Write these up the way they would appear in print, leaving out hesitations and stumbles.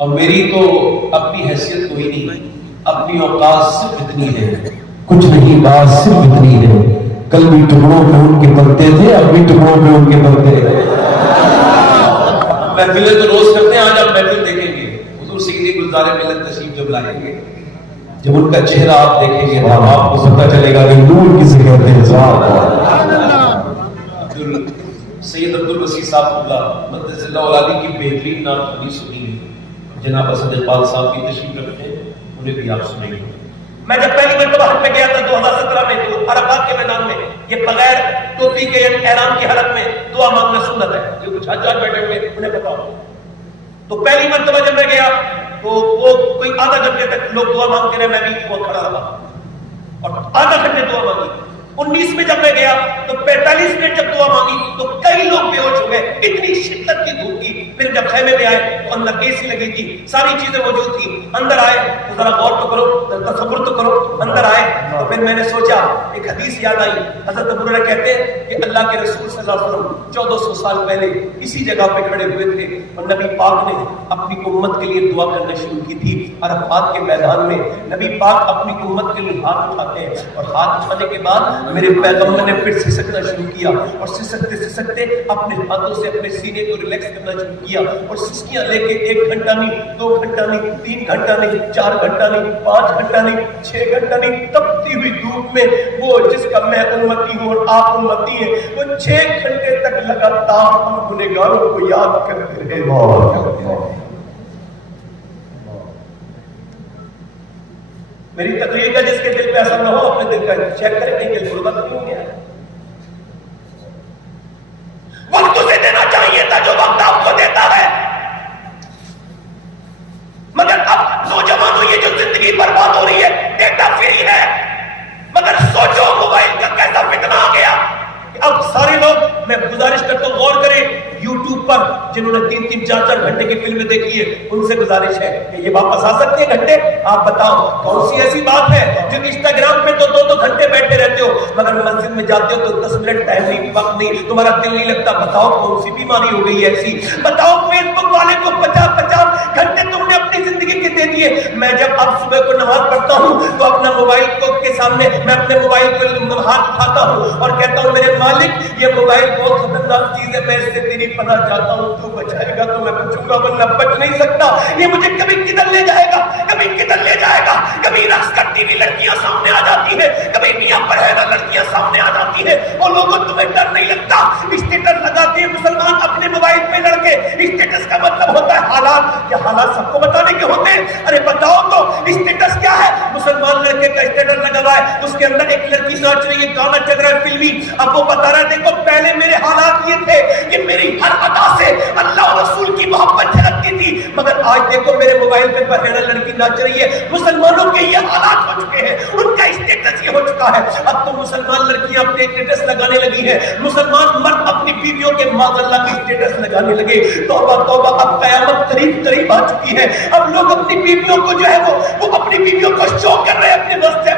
اور میری تو اپنی حیثیت کوئی نہیں، اپنی اوقات صرف اتنی ہے، کچھ نہیں بات صرف اتنی ہے، کل بھی ٹکڑوں پہ ان کے پرتے تھے، اب بھی ٹکڑوں پہ ان کے پرتے ہیں۔ محفلیں تو روز کرتے ہیں، آج آپ محفل دیکھیں گے حضور سیدی گلزار ملت تشریف جب لائیں گے، جب ان کا چہرہ آپ دیکھیں گے تو آپ کو پتہ چلے گا کہ نور کسے کہتے ہیں۔ سید عبدالوسیع صاحب اللہ مدث اللہ العالی کی بہترین نعت خانی سنی ہے، جناب اسد اقبال صاحب کی تشریف رکھتے ہیں، انہیں بھی آپ سنیں گے۔ میں جب پہلی مرتبہ حج پہ گیا تھا 2017 میں، تو عرفات کے میدان میں یہ بغیر ٹوپی کے احرام کی حالت میں دعا مانگنا سنت ہے، جو کچھ حجاج بیٹھے ہوئے انہیں پتا ہو۔ تو پہلی مرتبہ جب میں گیا تو وہ کوئی آدھا گھنٹے تک لوگ دعا مانگتے رہے، میں بھی وہ کھڑا رہا اور آدھا گھنٹے دعا مانگی۔ 19 میں جب میں گیا تو 45 منٹ جب دعا مانگی تو کئی لوگ بے ہوش ہو گئے، اتنی شدت کی دھوپ کی۔ پھر جب خیمے میں آئے تو اندر اے سی لگی تھی، ساری چیزیں موجود تھی، اندر آئے تو ذرا غور تو کرو، تصور تو کرو۔ اندر آئے تو پھر میں نے سوچا، ایک حدیث یاد آئی، حضرت ابو ہریرہ کہتے ہیں کہ اللہ کے رسول صلی اللہ علیہ وسلم 1400 سال پہلے اسی جگہ پہ کھڑے ہوئے تھے اور نبی پاک نے اپنی امت کے لیے دعا کرنا شروع کی تھی۔ عرفات کے میدان میں نبی پاک اپنی امت کے لیے ہاتھ اٹھاتے ہیں اور ہاتھ اٹھانے کے بعد میرے پیغمبر نے پھر سسکنا شروع کیا اور سسکتے سسکتے اپنے ہاتھوں سے اپنے سینے کو ریلیکس کرنا شروع کیا اور سسکیاں لے کے 1 گھنٹہ نہیں، 2 گھنٹہ نہیں، 3 گھنٹہ نہیں، 4 گھنٹہ نہیں، 5 گھنٹہ نہیں، 6 گھنٹہ نہیں، تپتی ہوئی دھوپ میں وہ جس کا میں امتی ہوں اور آپ امتی ہیں، وہ 6 گھنٹے تک لگاتار ہم گنہگاروں کو یاد کرتے رہے۔ میری تقریر کا جس کے دل پہ اثر نہ ہو، اپنے دل کا چیک کریں کہ دل غربت نہیں ہو گیا ہے۔ وقت اسے دینا چاہیے تھا جو وقت آپ کو دیتا ہے، مگر اب نوجوانوں یہ جو زندگی برباد ہو رہی ہے، ڈیٹا فری ہے، مگر سوچو موبائل کا کیسا فتنہ آ گیا۔ اب سارے لوگ، میں گزارش کرتا ہوں غور کریں، یوٹیوب پر جنہوں نے 3-3، 4-4 گھنٹے کی فلمیں دیکھی ہے، ان سے گزارش ہے کہ یہ واپس آ سکتے ہیں گھنٹے؟ آپ بتاؤ کون سی ایسی بات ہے جو انسٹاگرام پہ تو 2-2 گھنٹے بیٹھے رہتے ہو، مگر مسجد میں جاتے ہو تو 10 منٹ ٹائم نہیں، وقت نہیں، تمہارا دل نہیں لگتا؟ بتاؤ کون سی بیماری ہو گئی ہے ایسی؟ بتاؤ فیس بک والے کو 50-50 گھنٹے تم نے اپنی زندگی کے دے دیے۔ میں جب اب صبح کو نماز پڑھتا ہوں تو اپنا موبائل کے سامنے میں اپنے موبائل کو ہاتھ اٹھاتا ہوں اور کہتا ہوں میرے مالک یہ موبائل بہت خطرناک چیز ہے، میں اس سے تیری پناہ چاہتا ہوں، تو بچائے گا تو میں بچوں گا، ورنہ بچ نہیں سکتا۔ یہ مجھے کبھی کدھر لے جائے گا، کبھی کدھر لے جائے گا۔ کبھی رقص کرتی ہوئی لڑکیاں سامنے آ جاتی ہے، کبھی میاں پرہیزہ لڑکیاں سامنے آ جاتی ہے، اور لوگوں تمہیں ڈر نہیں لگتا؟ اسٹیٹس لگاتے ہیں مسلمان اپنے موبائل پہ لڑکے، اسٹیٹس کا مطلب ہوتا ہے حالات، یہ حالات سب کو بتانے کے ہوتے ہیں۔ ارے بتاؤ تو اسٹیٹس کیا ہے؟ مسلمان لڑکے کا اسٹیٹس لگا ہوا ہے، اس کے اندر ایک لڑکی ناچ رہی ہے، گانا چل رہا ہے فلمی، اب وہ بتا رہا ہے دیکھو پہلے میرے حالات یہ تھے کہ میری ہر ادا سے اللہ اور رسول کی محبت جھلکتی تھی، مگر آج دیکھو میرے موبائل پہ پہلے لڑکی ناچ رہی ہے۔ مسلمانوں کے یہ حالات ہو چکے ہیں، ان کا اسٹیٹس یہ ہو چکا ہے۔ اب تو مسلمان لڑکیاں اپنے اسٹیٹس لگانے لگی ہیں، مسلمان مرد اپنی بیویوں کے معاذ اللہ کی اسٹیٹس لگانے لگے۔ توبہ توبہ، اب قیامت قریب آ چکی ہے۔ اب لوگ اپنی بیویوں کو جو ہے وہ اپنی بیویوں کو شو کر رہے ہیں، اپنے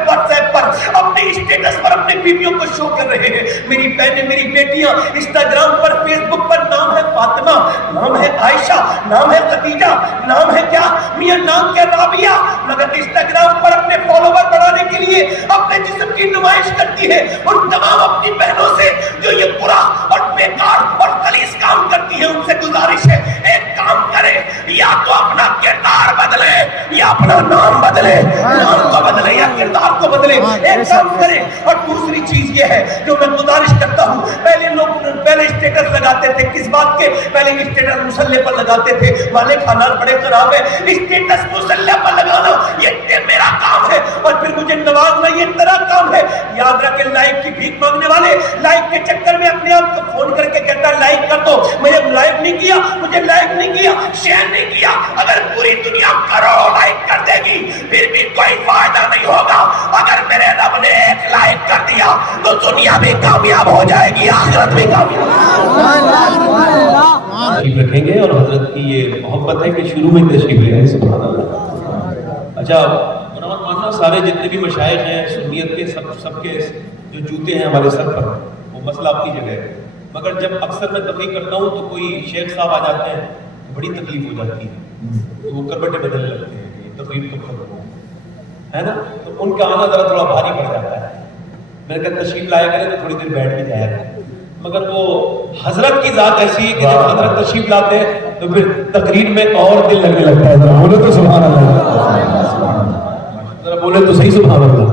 واٹس ایپ پر اپنے اسٹیٹس پر اپنی بیویوں کو شو کر رہے ہیں۔ میری بہنیں، میری بیٹیاں انسٹاگرام پر، فیس بک پر نام ہے فاطمہ، نام ہے عائشہ، نام ہے خدیجہ، نام ہے کیا میاں، نام کیا رابعہ، مگر انسٹاگرام پر اپنے فالوور بڑھانے کے لیے اپنے جسم کی نمائش کرتی ہے۔ ان تمام اپنی بہنوں سے جو یہ برا اور بیکار اور خلیص کام کرتی ہے، ان سے گزارش ہے ایک کام کرے، یا تو اپنا کردار بدلے یا اپنا نام بدلے، نام کو بدلے یا کردار کو بدلے، ایک کام کرے۔ اور دوسری چیز یہ ہے جو میں گزارش کرتا ہوں، پہلے اسٹیٹس لگاتے تھے، کس بات کے؟ پہلے اسٹیٹس مسلح پر لگاتے تھے، مالک حالات بڑے خراب ہے، اسٹیٹس مسلح پر لگانا یہ میرا کام ہے اور پھر مجھے نوازنا یہ تیرا کام ہے۔ یاد رکھے لائک کی بھیک مانگنے والے لائک کے چکر میں اپنے آپ کو فون کر کے کہتا ہے لائک کر دو، مجھے لائک نہیں کیا، مجھے لائک نہیں کیا، شیئر نہیں کیا۔ اگر پوری دنیا کروڑوں لائک کر دے گی پھر بھی کوئی فائدہ نہیں ہوگا، اگر میرے رب نے 1 لائک کر دیا تو دنیا بھی کامیاب ہو جائے گی، آخرت بھی کامیاب۔ تشریف رکھیں گے اور حضرت کی یہ محبت ہے کہ شروع میں تشریف لے آئے، سبحان اللہ۔ اچھا منور ماننا، سارے جتنے بھی مشائخ ہیں سنیت کے، سب کے جو جوتے ہیں ہمارے سر پر، وہ مسئلہ اپنی جگہ ہے، مگر جب اکثر میں تقریر کرتا ہوں تو کوئی شیخ صاحب آ جاتے ہیں، بڑی تکلیف ہو جاتی ہے۔ تو وہ کربٹیں بدلنے لگتے ہیں کہ تقریر تو ختم ہو، ہے نا؟ تو ان کا آنا ذرا تھوڑا بھاری پڑ جاتا ہے. میں نے کہا تشریف لایا کریں تو تھوڑی دیر بیٹھ بھی جایا کریں، مگر وہ حضرت کی ذات ایسی ہے کہ جب حضرت تشریف لاتے ہیں تو پھر تقریر میں اور دل لگنے لگتا ہے. ذرا بولے تو سبحان اللہ، ذرا بولے تو صحیح سبحان اللہ.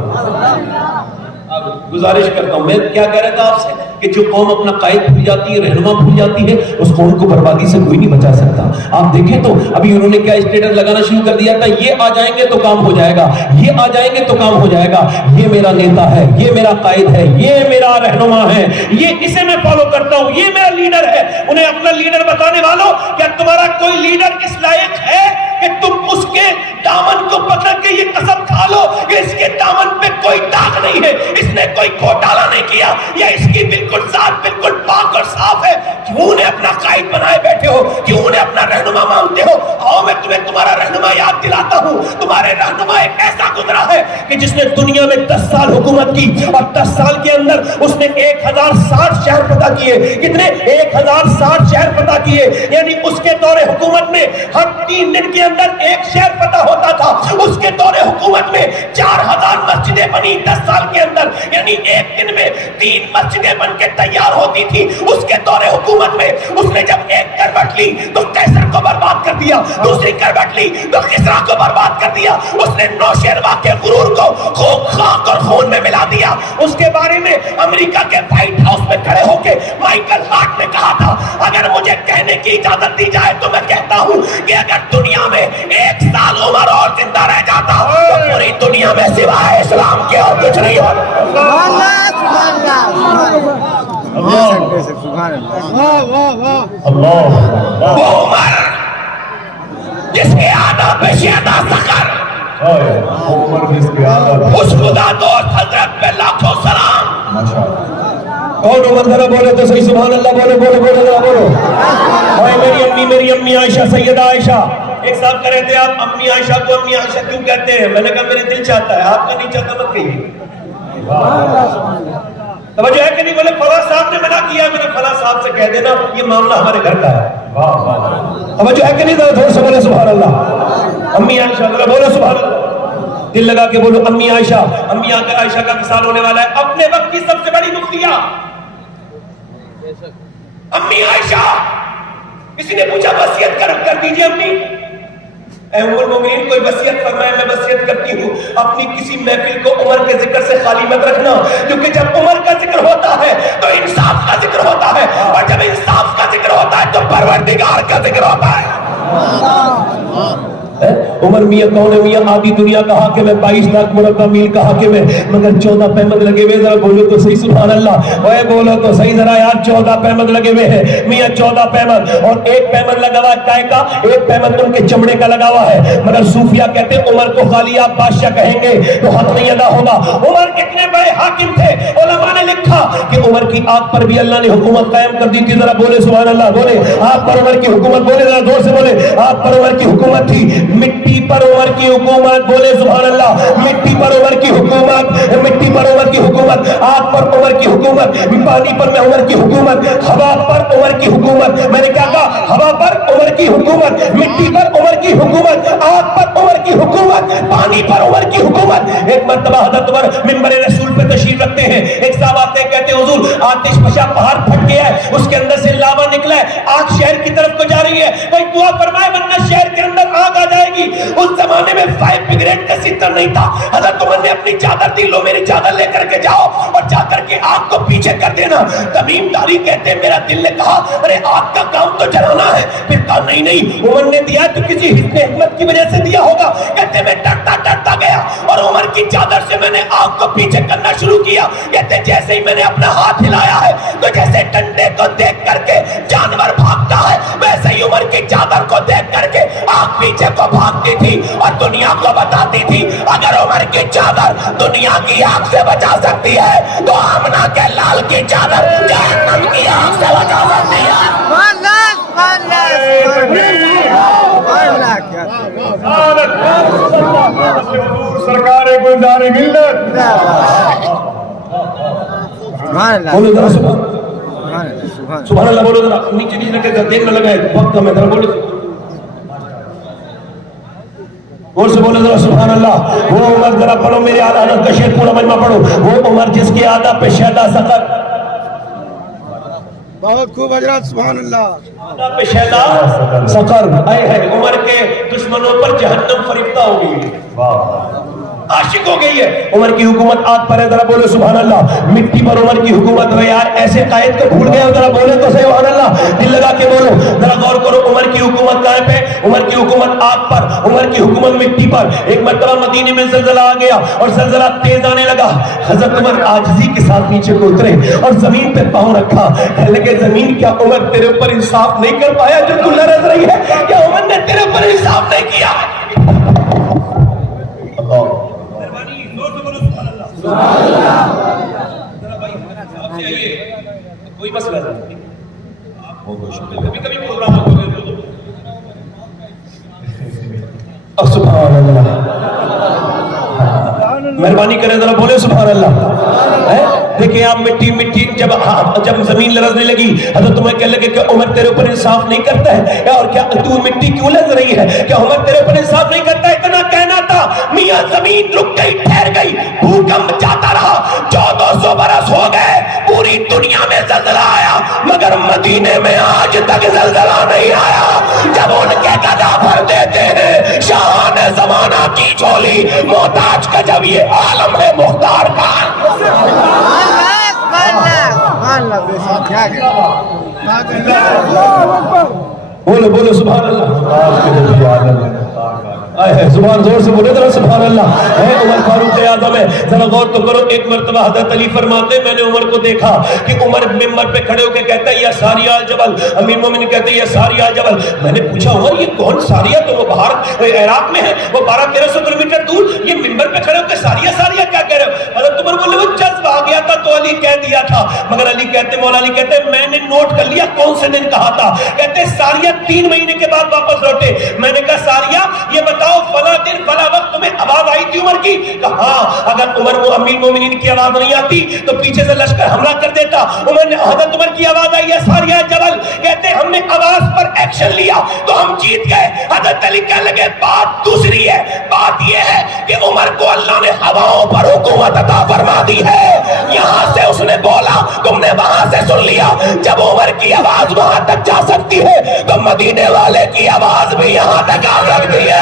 اب گزارش کرتا ہوں، میں کیا کہہ رہا تھا آپ سے کہ جو قوم اپنا قائد بھول جاتی ہے، رہنما بھول جاتی ہے، اس قوم کو بربادی سے کوئی نہیں بچا سکتا. آپ دیکھیں تو ابھی انہوں نے کیا اسٹیٹس لگانا شروع کر دیا تھا، یہ آ جائیں گے تو کام ہو جائے گا، یہ آ جائیں گے تو کام ہو جائے گا، یہ میرا نیتا ہے، یہ میرا قائد ہے، یہ میرا رہنما ہے، یہ اسے میں فالو کرتا ہوں، یہ میرا لیڈر ہے. انہیں اپنا لیڈر بتانے والوں، کیا تمہارا کوئی لیڈر اس لائق ہے کہ تم اس کے دامن کو پکڑ کے یہ قسم کھا لو کہ اس کے دامن پہ کوئی داغ نہیں ہے، اس نے کوئی گھوٹالا نہیں کیا، یا اس کی بالکل ذات بالکل پاک اور صاف ہے؟ کیوں انہیں اپنا قائد بنائے بیٹھے ہو؟ کیوں انہیں اپنا رہنما مانتے ہو؟ آؤ میں تمہیں تمہارا رہنما یاد دلاتا ہوں. تمہارے رہنما ایک ایسا گزرا ہے کہ جس نے دنیا میں 10 سال حکومت کی، اور 10 سال کے اندر اس نے 1060 شہر فتح کیے. کتنے؟ 1060 شہر فتح کیے. یعنی اس کے دور حکومت میں ہر 3 دن کے اندر ایک شہر فتح ہوتا تھا. اس کے دور حکومت میں 4000 مسجدیں بنی 10 سال کے اندر، یعنی ایک دن میں 3 مسجدیں بن کے تیار ہوتی تھی. اس کے دور حکومت میں اس نے جب ایک کروٹ لی تو قیصر کو برباد کر دیا، دوسری کروٹ لی تو کسریٰ کو برباد کر دیا. اس نے نوشہرواں کے غرور کو خاک اور خون میں ملا دیا. اس کے بارے میں امریکہ کے وائٹ ہاؤس میں کھڑے ہو کے مائیکل ہارٹ نے کہا تھا، اگر مجھے کہنے کی اجازت دی جائے تو میں کہتا ہوں کہ اگر دنیا میں 1 سال عمر اور زندہ رہ جاتا تو پوری دنیا میں سوائے اسلام کے اور کچھ نہیں ہوتا. وہ عمر جس کے آدھا پہ شیدہ سخر، اس خدا دوست حضرت پہ لاکھوں سلام. کون عمر؟ ذرا بولے تو صحیح سبحان اللہ. بولے بولے بولے ذرا بولو. میری امی عائشہ، سیدہ عائشہ. ایک صاحب کہہ رہے تھے آپ امی عائشہ کو امی عائشہ کیوں کہتے ہیں؟ میں نے کہا میرے دل چاہتا ہے، آپ کا نہیں چاہتا مت کہیے. توجہ ہے کہ نہیں؟ بولے فلاں صاحب نے منع کیا، میں نے فلاں صاحب سے کہہ دینا یہ معاملہ ہمارے گھر کا ہے. توجہ ہے کہ نہیں؟ ذرا تھوڑا سا بولے سبحان اللہ. امی عائشہ، ذرا بولو سبحان اللہ. دل لگا کے بولو امی عائشہ. امی عائشہ کا مثال ہونے والا ہے اپنے وقت کی سب سے بڑی مفتیہ امی عائشہ. کسی نے پوچھا وصیت کر دیجئے امی. اے ام المومنین کوئی وصیت فرمائے؟ میں وصیت کرتی ہوں اپنی کسی محفل کو عمر کے ذکر سے خالی مت رکھنا، کیونکہ جب عمر کا ذکر ہوتا ہے تو انصاف کا ذکر ہوتا ہے، اور جب انصاف کا ذکر ہوتا ہے تو پروردگار کا ذکر ہوتا ہے. عمر میاں کون ہے؟ میاں آدھی دنیا کا حاکم ہے، 22 لاکھ مربع میل کا حاکم ہے، مگر 14 پیمد لگے ہوئے. ذرا بولو تو صحیح سبحان اللہ. اوے بولو تو صحیح ذرا یار. 14 پیمد لگے ہوئے ہیں میاں، 14 پیمد. اور ایک پیمد لگا ہوا ہے کائے کا، ایک پیمد ان کے چمڑے کا لگا ہوا ہے. مگر صوفیہ کہتے ہیں عمر کو خالی آپ بادشاہ کہیں گے تو حق نہیں ادا ہوگا. عمر کتنے بڑے حاکم تھے. علماء نے لکھا کہ عمر کی آنکھ پر بھی اللہ نے حکومت قائم کر دی تھی. ذرا بولے سبحان اللہ. بولے آپ پر عمر کی حکومت. بولے ذرا زور سے بولے آپ پر عمر کی حکومت تھی. مٹی پر عمر کی حکومت. بولے سبحان اللہ. مٹی پر عمر کی حکومت، مٹی پر عمر کی حکومت، آگ پر عمر کی حکومت، پانی پر عمر کی حکومت، ہوا پر عمر کی حکومت. میں نے کیا کہا؟ ہوا پر عمر کی حکومت، مٹی پر عمر کی حکومت، آگ پر عمر کی حکومت، پانی پر عمر کی حکومت. ایک مرتبہ حضرت عمر منبر رسول پہ تشریف رکھتے ہیں. ایک صاحب آتے ہیں کہتے ہیں حضور آتش فشاں پہاڑ پھٹ گیا ہے، اس کے اندر سے لاوا نکلا ہے، آگ شہر کی طرف کو جا رہی ہے، کوئی دعا فرمائے ورنہ شہر کے اندر آگ آ جائے گی. اس زمانے میں 5 بگریڈ کا سسٹم نہیں تھا. حضرت عمر نے اپنی چادر دی، لو میری چادر لے کر کے جاؤ اور جا کر کے آگ کو پیچھے کر دینا. تمیم داری کہتے ہیں میرا دل نے کہا ارے آگ کا کام تو جلانا ہے. پھر کہا نہیں عمر نے دیا تو کسی حسن حکمت کی وجہ سے دیا ہوگا. کہتے میں ڈرتا گیا اور عمر کی چادر سے میں نے آگ کو پیچھے کرنا شروع کیا. کہتے جیسے ہی میں نے اپنا ہاتھ ہلایا ہے تو جیسے ڈنڈے کو دیکھ کر کے جانور بھاگتا ہے ویسے ہی عمر کی چادر کو دیکھ کر کے آگ پیچھے کو بھاگتی تھی اور دنیا کو بتاتی تھی اگر عمر کی چادر دنیا کی آگ سے بچا سکتی ہے تو آمنہ کے لال کی چادر جہنم کی آگ سے بچا سکتی ہے. سرکار گلزار ملت. بولو ذرا سبحان اللہ. بولو ذرا نیچے رکھ کے دیکھنے لگا ہے وقت میں ذرا بولو اور سے بولے ذرا سبحان اللہ. وہ عمر ذرا پڑھو میرے آدھا حضرت کا شعر پورا مجمع پڑھو. وہ عمر جس کے آدھا پہ شہدہ سقر. بہت خوب حضرت سبحان اللہ. آدھا پہ شہدہ سقر. اے ہے عمر کے دشمنوں پر جہنم فریفتہ ہو گئی. عاشق ہو گئی ہے. عمر کی حکومت آگ پر ہے. ذرا بولو سبحان اللہ. مٹی پر عمر کی حکومت ہے. یار ایسے قائد کو بھول گئے. ذرا بولے تو سبحان اللہ. دل لگا کے بولو. ذرا غور کرو. عمر کی حکومت کہاں پہ؟ عمر کی حکومت آگ پر. عمر کی حکومت مٹی پر. ایک مرتبہ مدینے میں زلزلہ آ گیا اور زلزلہ تیز آنے لگا. حضرت عمر عاجزی کے ساتھ نیچے کو اترے اور زمین پہ پاؤں رکھا. کہنے لگے زمین کیا عمر تیرے اوپر انصاف نہیں کر پایا جو تو لرز رہی ہے؟ کیا عمر نے تیرے اوپر انصاف نہیں کیا؟ اللہ کوئی مسئلہ نہیں. کبھی کبھی پروگرام ہوتے ہیں. سبحان اللہ. مہربانی کریں ذرا بولے سبحان اللہ. دیکھیں آپ مٹی جب زمین لرزنے لگی حضرت عمر کہنے لگے کہ عمر تیرے اوپر انصاف نہیں کرتا ہے. اور کیا تو مٹی کیوں لرز رہی ہے؟ کیا عمر تیرے اوپر انصاف نہیں کرتا ہے؟ اتنا کہنا تھا. میاں زمین رک گئی, ٹھہر گئی. بھوکمپ جاتا رہا. 1400 برس ہو گئے. پوری دنیا میں زلزلہ آیا مگر مدینے میں آج تک زلزلہ نہیں آیا. جب ان کے گدا بھر دیتے ہیں شاہان زمانہ کی جھولی محتاج کا. جب یہ عالم ہے مختار کا. بولو بولو سبحان اللہ. زبان زور سے بولے ذرا سبحان اللہ. ہے عمر فاروق اعظم ہے. ذرا غور تو کرو. ایک مرتبہ حضرت علی فرماتے میں نے عمر کو دیکھا کہ عمر ممبر پہ کھڑے ہو کے کہتا ہے یا ساریہ الجبل. امیر مومنین کہتے ہیں یا ساریہ الجبل. میں نے پوچھا عمر یہ کون ساریہ؟ تو وہ باہر عراق میں ہے, وہ 1200-1300 کلومیٹر دور. یہ ممبر پہ کھڑے ہو کے ساریہ ساریہ کیا کہہ رہے ہو؟ حضرت عمر بولے وہ جذب آ گیا تھا تو علی کہہ دیا تھا. مگر علی کہتے مولا علی کہتے میں نے نوٹ کر لیا کون سے دن کہا تھا. کہتے ساریہ 3 مہینے کے بعد واپس لوٹے. میں نے کہا ساریہ یہ بتاؤ فلاں دن فلاں وقت تمہیں آواز آئی تھی عمر کی؟ کہا ہاں. اگر عمر وہ امیر مومنین کی آواز نہیں آتی تو پیچھے سے لشکر حملہ کر دیتا. عمر نے حضرت عمر کی آواز آئی ہے ساریہ جبل. کہتے ہم نے آواز پر ایکشن لیا تو ہم جیت گئے. حضرت علی کہنے لگے بات دوسری ہے. بات یہ ہے کہ عمر کو اللہ نے ہواؤں پر حکومت عطا فرما دی ہے. یہاں سے اس نے بولا تم نے وہاں سے سن لیا. جب عمر کی آواز وہاں تک جا سکتی ہے تو مدینے والے کی آواز بھی یہاں تک آ سکتی ہے.